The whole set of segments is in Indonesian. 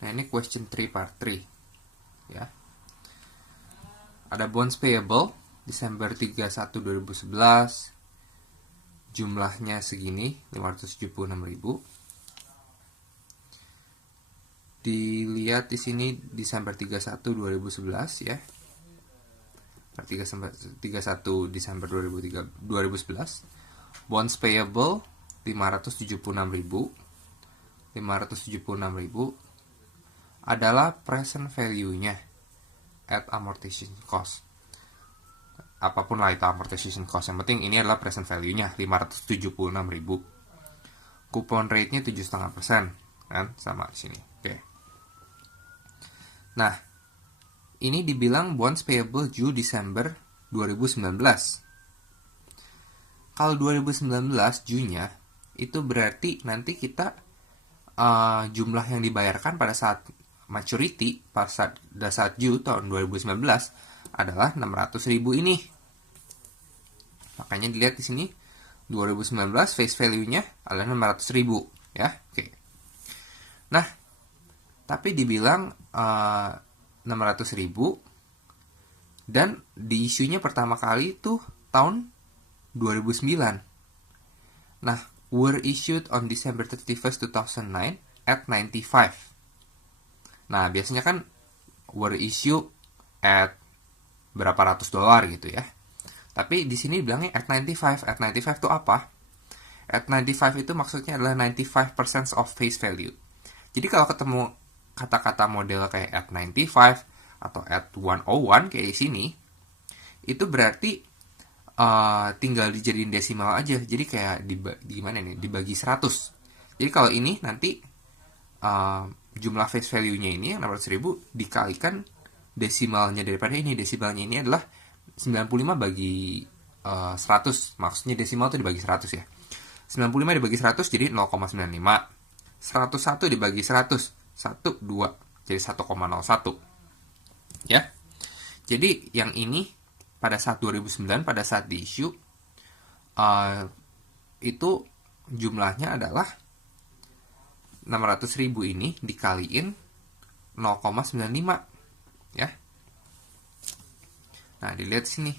Nah, ini question 3 part 3 ya. Ada bonds payable Desember 31 2011, jumlahnya segini 576.000. Dilihat di sini Desember 31 2011 ya. 31 Desember 2011. Bonds payable 576.000. 576.000 adalah present value-nya at amortization cost. Apapun lah itu amortization cost, yang penting ini adalah present value-nya 576.000. Coupon rate-nya 7,5%, kan? Sama di sini. Oke. Nah, ini dibilang bonds payable due Desember 2019. Kalau 2019 due-nya itu berarti nanti kita jumlah yang dibayarkan pada saat maturity, pada saat due tahun 2019 adalah 600.000 ini. Makanya dilihat di sini 2019 face value-nya adalah 600.000 ya. Oke. Nah, tapi dibilang 600.000 dan diisunya pertama kali itu tahun 2009. Nah, were issued on December 31st, 2009 at 95. Nah, biasanya kan were issued at berapa ratus dolar gitu ya. Tapi di sini bilangnya at 95. At 95 itu apa? At 95 itu maksudnya adalah 95% of face value. Jadi kalau ketemu kata-kata model kayak at 95 atau at 101 kayak di sini, itu berarti tinggal dijadiin desimal aja. Jadi kayak gimana nih? Dibagi 100. Jadi kalau ini nanti jumlah face value-nya ini yang 600.000 dikalikan desimalnya daripada ini. Desimalnya ini adalah 95 bagi 100. Maksudnya desimal itu dibagi 100 ya. 95 dibagi 100 jadi 0,95. 101 dibagi 100 1, 2 jadi 1,01 ya. Jadi yang ini pada saat 2009 pada saat di issue itu jumlahnya adalah 600.000 ini dikaliin 0,95 ya. Nah, dilihat sini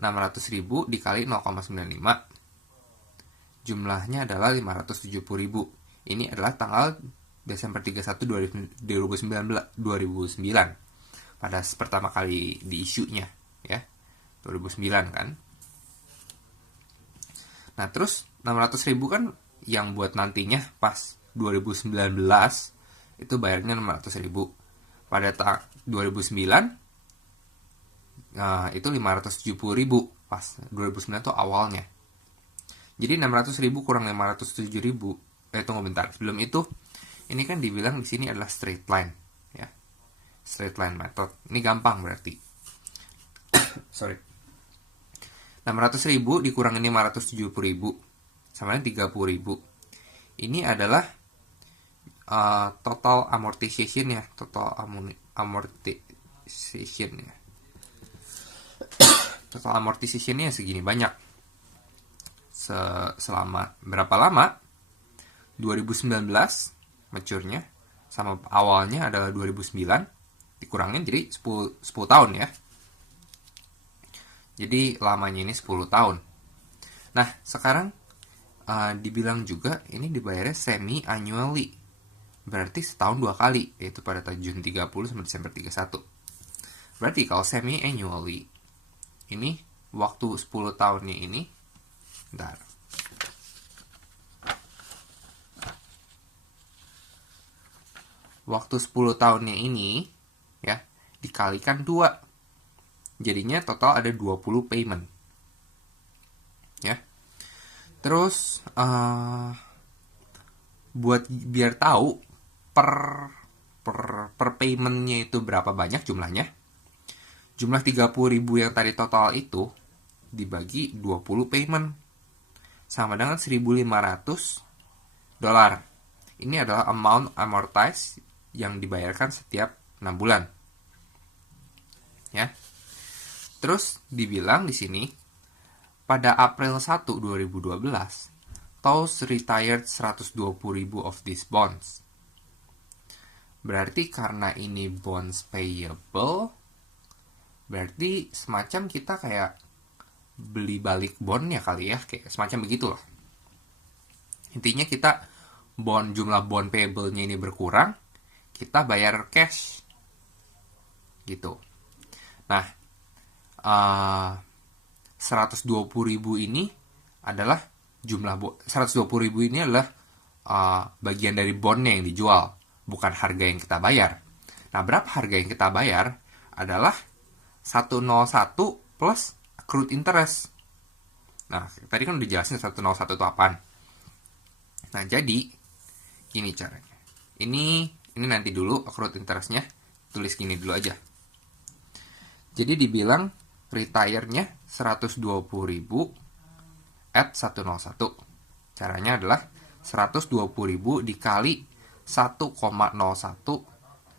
600.000 dikali 0,95 jumlahnya adalah 570.000. Ini adalah tanggal Desember 31 2009 pada pertama kali di issue-nya ya. 2009 kan. Nah, terus 600.000 kan yang buat nantinya pas 2019 itu bayarnya 600.000. Pada 2009 itu 570.000 pas 2009 itu awalnya. Jadi 600.000 kurang 507.000. Tunggu bentar. Sebelum itu, ini kan dibilang di sini adalah straight line, ya. Straight line method. Ini gampang berarti. Sorry. 600.000 dikurangin 570.000 sama dengan 30.000. Ini adalah total amortization ya, total amortization ya. Total amortization-nya segini banyak. Selama berapa lama? 2019 mature-nya sama awalnya adalah 2009 dikurangin jadi 10 tahun ya. Jadi lamanya ini 10 tahun. Nah, sekarang dibilang juga ini dibayarnya semi annually. Berarti setahun 2 kali, yaitu pada Juni 30 sampai Desember 31. Berarti kalau semi annually ini waktu 10 tahunnya ini bentar. Waktu 10 tahunnya ini ya dikalikan 2. Jadinya total ada 20 payment. Ya. Terus buat biar tahu per paymentnya itu berapa banyak jumlahnya. Jumlah 30.000 yang tadi total itu dibagi 20 payment sama dengan 1.500 dolar. Ini adalah amount amortized yang dibayarkan setiap 6 bulan. Ya. Terus dibilang di sini pada April 1, 2012, Taos retired 120.000 of these bonds. Berarti karena ini bonds payable, berarti semacam kita kayak beli balik bondnya kali ya, kayak semacam begitu loh. Intinya kita jumlah bond payable-nya ini berkurang, kita bayar cash gitu. Nah, 120.000 ini adalah 120.000 ini adalah bagian dari bondnya yang dijual, bukan harga yang kita bayar. Nah, berapa harga yang kita bayar adalah 101 plus accrued interest. Nah, tadi kan udah jelasin 101 itu apaan. Nah, jadi gini caranya. Ini nanti dulu accrued interest-nya, tulis gini dulu aja. Jadi dibilang retire-nya 120.000 at 101. Caranya adalah 120.000 dikali 1,01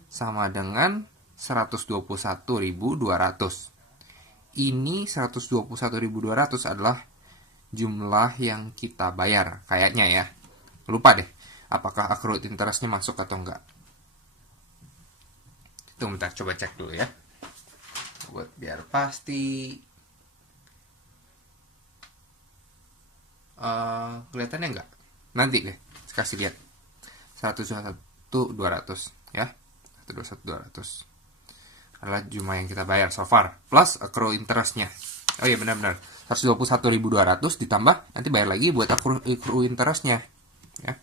sama dengan 121.200. Ini 121.200 adalah jumlah yang kita bayar, kayaknya ya. Lupa deh, apakah accrued interest-nya masuk atau enggak. Itu bentar, coba cek dulu ya. Buat biar pasti. Kelihatannya enggak? Nanti deh, kasih lihat. 121.200 ya. 121.200 adalah jumlah yang kita bayar so far plus accrued interest-nya. Oh iya, benar-benar 121.200 ditambah nanti bayar lagi buat accrued interest-nya ya.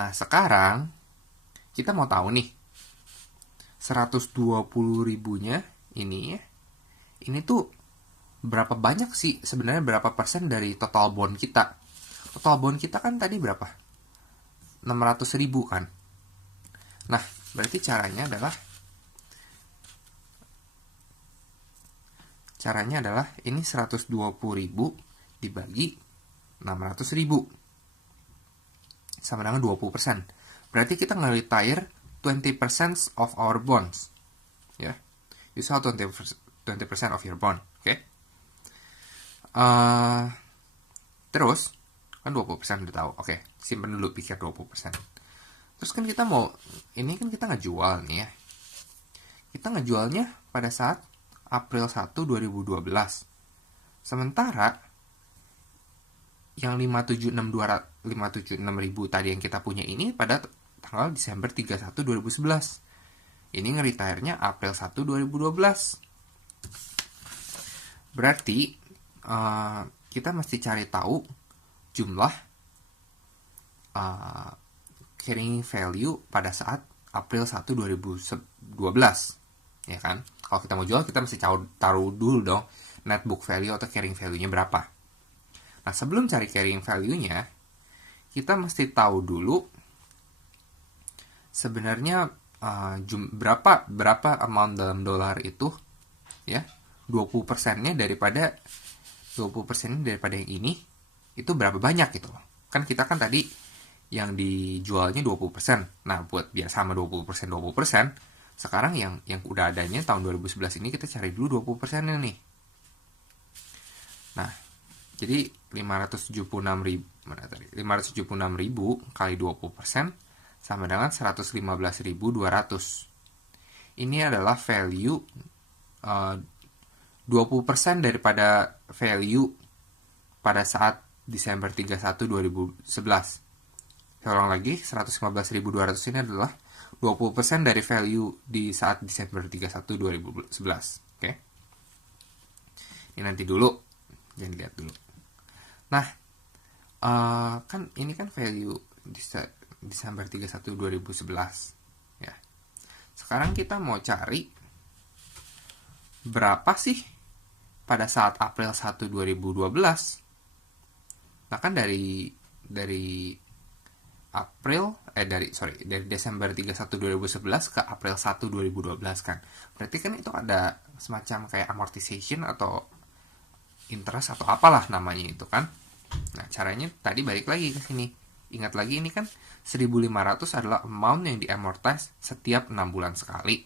Nah, sekarang kita mau tahu nih 120.000-nya ini ya. Ini tuh berapa banyak sih sebenarnya, berapa persen dari total bond kita? Total bond kita kan tadi berapa? 600.000 kan. Nah, berarti caranya adalah ini 120.000 dibagi 600.000 sama dengan 20%. Berarti kita nge-retire 20% of our bonds. Ya. You sell 20% of your bond, oke? Okay? Terus kan 20% udah tahu. Oke, simpen dulu, pikir 20%. Terus kan kita ini kan kita ngejual nih ya. Kita ngejualnya pada saat April 1, 2012. Sementara yang 576.000 tadi yang kita punya ini pada tanggal Desember 31, 2011. Ini nge-retire-nya April 1, 2012. Berarti kita mesti cari tahu jumlah carrying value pada saat April 1, 2012. Ya kan? Kalau kita mau jual, kita mesti taruh dulu dong net book value atau carrying value-nya berapa. Nah, sebelum cari carrying value-nya, kita mesti tahu dulu sebenarnya berapa amount dalam dolar itu ya. 20%-nya daripada yang ini itu berapa banyak gitu. Kan kita kan tadi yang dijualnya 20%. Nah, buat biar sama 20%, sekarang yang udah adanya tahun 2011 ini kita cari dulu 20%-nya nih. Nah, jadi 576.000 kali 20% sama dengan 115.200. Ini adalah value 20% daripada value pada saat Desember 31, 2011. Saya ulang lagi, 115.200 ini adalah 20% dari value di saat Desember 31, 2011. Oke. Ini nanti dulu. Jangan lihat dulu. Nah, kan ini kan value Desember 31, 2011. Ya. Sekarang kita mau cari berapa sih pada saat April 1, 2012. Nah, kan dari Desember 31, 2011 ke April 1, 2012 kan. Berarti kan itu ada semacam kayak amortization atau interest atau apalah namanya itu kan. Nah, caranya tadi balik lagi ke sini. Ingat lagi, ini kan 1.500 adalah amount yang di-amortize setiap 6 bulan sekali.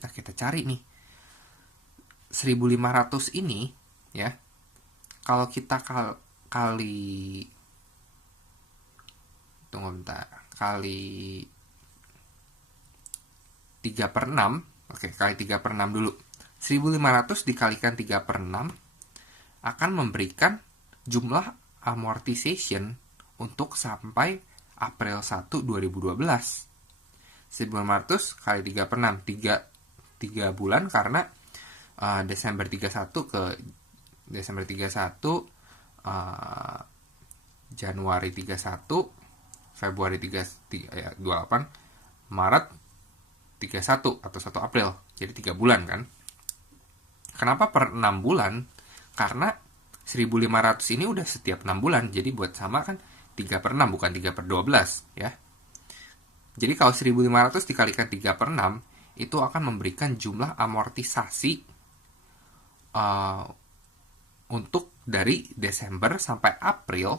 Nah, kita cari nih. 1.500 ini ya, kalau kita kali tunggu bentar, kali 3/6. Oke, kali 3/6 dulu. 1.500 dikalikan 3/6 akan memberikan jumlah amortization untuk sampai April 1, 2012. 1.500 kali 3/6, 3 bulan, karena Desember 31 ke Desember 31, Januari 31, Februari 28, Maret 31 atau 1 April. Jadi 3 bulan kan. Kenapa per 6 bulan? Karena 1.500 ini udah setiap 6 bulan. Jadi buat sama kan 3/6 bukan 3/12 ya. Jadi kalau 1.500 dikalikan 3/6 itu akan memberikan jumlah amortisasi untuk dari Desember sampai April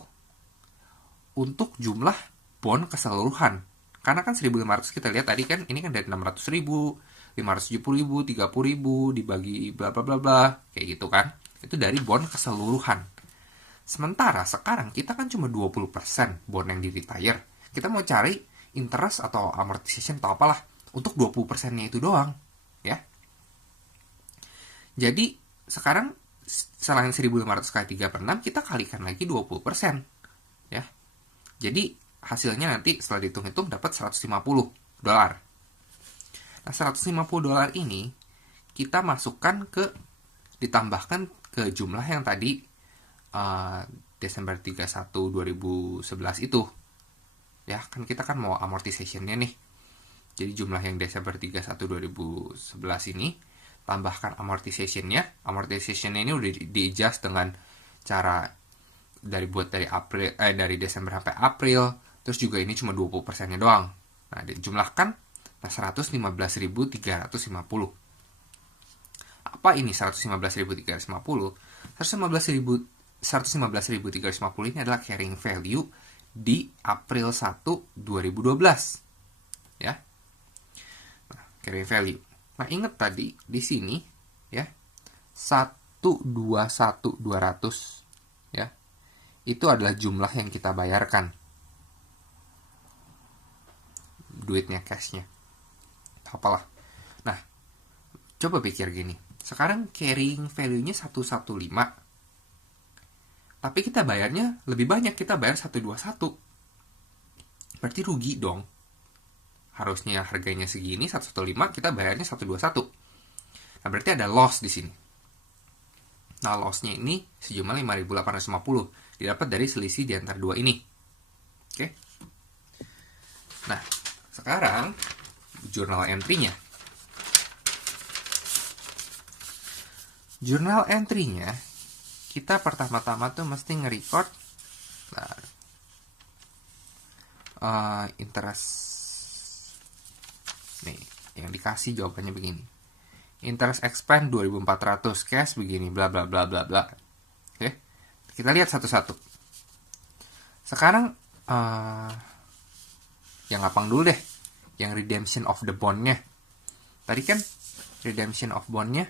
untuk jumlah bond keseluruhan. Karena kan 1.500 kita lihat tadi kan, ini kan dari 600.000, 570.000, 30.000 dibagi bla bla bla bla, kayak gitu kan. Itu dari bond keseluruhan. Sementara sekarang kita kan cuma 20% bond yang di retire. Kita mau cari interest atau amortization atau apalah untuk 20%-nya itu doang, ya. Jadi sekarang selain 1.500 kali 3/6 kita kalikan lagi 20%, ya. Jadi hasilnya nanti setelah dihitung-hitung dapat $150. Nah, $150 ini kita masukkan ditambahkan ke jumlah yang tadi Desember 31 2011 itu. Ya, kan kita kan mau amortization-nya nih. Jadi jumlah yang Desember 31 2011 ini tambahkan amortization-nya. Amortization-nya ini udah di-adjust dengan cara dari Desember sampai April. Terus juga ini cuma 20%-nya doang. Nah, dijumlahkan 115.350. Apa ini 115.350? 115.350 ini adalah carrying value di April 1, 2012. Ya. Nah, carrying value. Nah, ingat tadi di sini ya, 121.200 ya. Itu adalah jumlah yang kita bayarkan. Duitnya, cashnya. Apalah. Nah, coba pikir gini. Sekarang carrying value-nya 115. Tapi kita bayarnya lebih banyak, kita bayar 121. Berarti rugi dong. Harusnya harganya segini 115, kita bayarnya 121. Nah, berarti ada loss di sini. Nah, loss-nya ini sejumlah 5.850 didapat dari selisih di antara dua ini. Oke. Nah, sekarang journal entry-nya. Journal entry-nya kita pertama-tama tuh mesti nge-record interest. Nih, yang dikasih jawabannya begini. Interest expense 2.400, cash begini, bla bla bla bla bla. Oke. Kita lihat satu-satu. Sekarang yang gampang dulu deh, yang redemption of the bond-nya. Tadi kan redemption of bond-nya